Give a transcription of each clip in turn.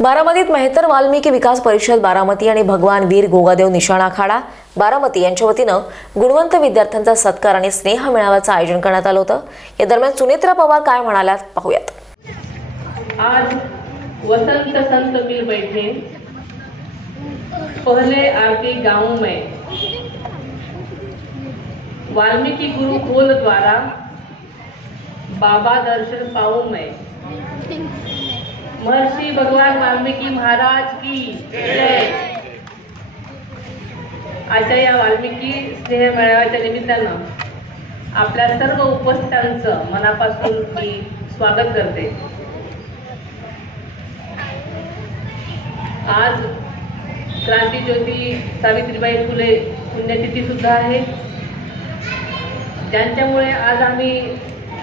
बारामतीत मेहतर वाल्मिकी विकास परिषद बारामती आणि भगवान वीर गोगादेव निशाण आखाडा बारामती यांच्या वतीनं गुणवंत विद्यार्थ्यांचा सत्कार आणि स्नेह मेळाव्याचं आयोजन करण्यात आलं होतं. या दरम्यान सुनेत्रा पवार काय म्हणाल्या पाहूयात. आज वसंत संत मिल बैठे. पहले आरती गाँव में. वाल्मीकि गुरु खोल द्वारा बाबा दर्शन पाऊ में. महर्षि भगवान वाल्मिकी महाराज की जय. आजच्या या वाल्मिकी स्नेह मेळाव्याच्या निमित्तानं आपल्या सर्व उपस्थितांचं मनापासून मी स्वागत करते. आज क्रांती ज्योती सावित्रीबाई फुले पुण्यतिथी सुद्धा आहे. ज्यांच्यामुळे आज आम्ही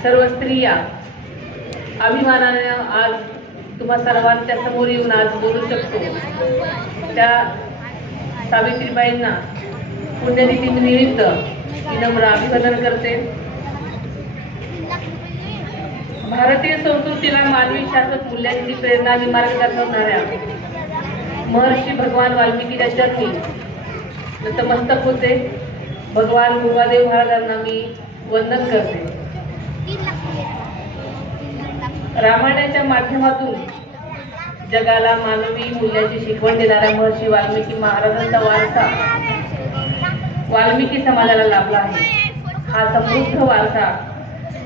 सर्व स्त्रिया अभिमानाने आज तुम्हा सर्वांच्या समोर येऊन आज बोलू शकतो. त्या सावित्रीबाईंना पुण्यतिथी निमित्त विनम्र अभिवादन करते. भारतीय संस्कृतीला मानवी शासक मूल्यांची प्रेरणा आणि मार्ग दाखवणाऱ्या महर्षी भगवान वाल्मिकीच्या चरणी नतमस्तक होते. भगवान गुरुवादेव महाराजांना मी वंदन करते. रामायणाच्या माध्यमातून जगाला मानवी मूल्याची शिकवण देणारा महर्षी वाल्मिकी महाराजांचा वारसा वाल्मिकी समाजाला लाभला आहे. हा समृद्ध वारसा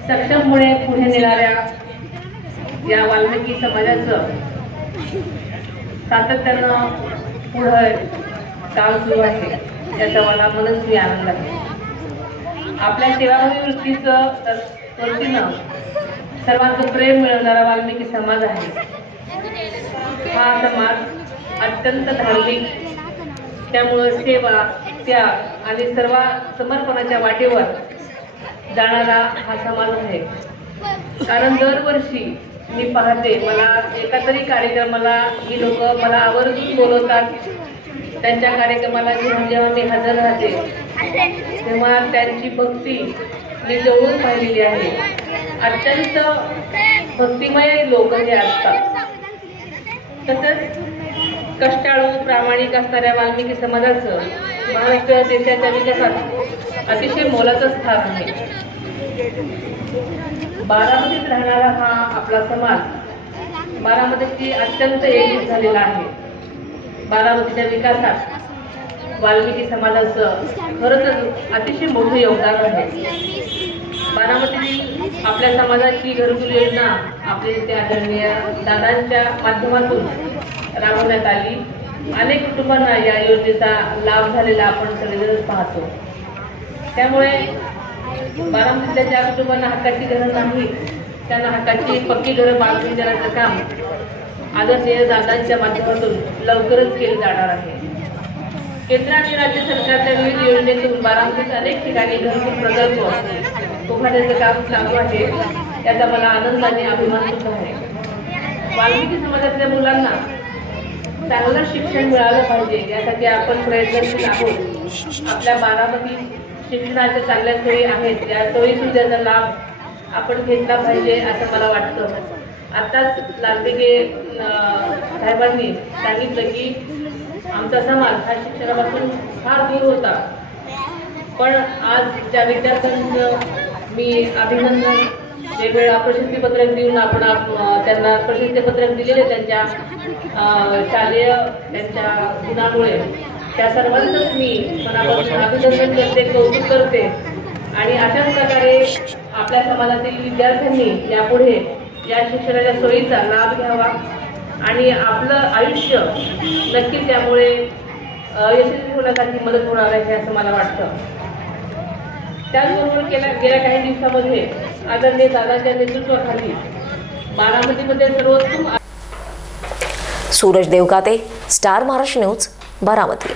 सक्षममुळे पुढे नेणाऱ्या या वाल्मिकी समाजाचं सातत्यानं पुढं काम सुरू आहे. याचा मला मनस्वी आनंद आहे. आपल्या सेवाभावी वृत्तीचं तर- सर्वांचं प्रेम मिळवणारा वाल्मिकी समाज आहे. हा समाज अत्यंत धार्मिक. त्यामुळं सेवा त्याग आणि सर्व समर्पणाच्या वाटेवर जाणारा हा समाज आहे. कारण दरवर्षी मी पाहते मला एका तरी कार्यक्रमाला ही लोक मला आवर्जून बोलवतात. त्यांच्या कार्यक्रमाला जेव्हा जेव्हा मी हजर राहते तेव्हा त्यांची भक्ती मी जवळून पाहिलेली आहे. अत्यंत भक्तिमय लोक हे असतात. तसंच कष्टाळू प्रामाणिक असणाऱ्या वाल्मिकी समाजाचं महाराष्ट्र देशाच्या विकासात अतिशय मोलाचं स्थान आहे. बारामतीत राहणारा हा आपला समाज बारामतीची अत्यंत एकजूट झालेला आहे. बारामतीच्या विकासात वाल्मिकी समाजाचं खरंच अतिशय मोठं योगदान आहे. बारामती आपल्या समाजाची घरकुल योजना आपले त्या आदरणीय दादांच्या माध्यमातून राबवण्यात आली. अनेक कुटुंबांना या योजनेचा लाभ झालेला आपण सगळेजण पाहतो. त्यामुळे बारामतीतल्या ज्या कुटुंबांना हक्काची घरं नाही त्यांना हक्काची पक्की घरं बांधून देण्याचं काम आदरणीय दादांच्या माध्यमातून लवकरच केलं जाणार आहे. केंद्र आणि राज्य सरकारच्या विविध योजनेतून बारामतीत अनेक ठिकाणी घरकुल प्रकल्प उभारण्याचं काम चालू आहे. त्याचा मला आनंद आणि अभिमान सुद्धा आहे. वाल्मिकी समाजातल्या मुलांना चांगलं शिक्षण मिळालं पाहिजे यासाठी आपण प्रयत्नशील आहोत. आपल्या बारामती शिक्षणाच्या चांगल्या सोयी आहेत. या सोयी लाभ आपण घेतला पाहिजे असं मला वाटतं. आत्ताच लालबेगे साहेबांनी सांगितलं की आमचा समाज हा शिक्षणापासून फार दूर होता. पण आज ज्या विद्यार्थ्यांचं मी अभिनंदन. वेगवेगळ्या प्रशस्तीपत्रक देऊन आपण त्यांना प्रशस्तीपत्रक दिलेले त्यांच्या शालेय त्यांच्या गुणामुळे. त्या सर्वांचंच मी मनापासून अभिनंदन करते कौतुक करते. आणि अशाच प्रकारे आपल्या समाजातील विद्यार्थ्यांनी यापुढे या शिक्षणाच्या सोयीचा लाभ घ्यावा. आणि आपलं आयुष्य नक्कीच त्यामुळे यशस्वी होण्यासाठी मदत होणार आहे असं मला वाटतं. त्याचबरोबर गेल्या गेल्या काही दिवसामध्ये आदरणीय दादाच्या नेतृत्वाखाली बारामतीमध्ये सर्वोत्तम सूरज देवकाते स्टार महाराष्ट्र न्यूज बारामती.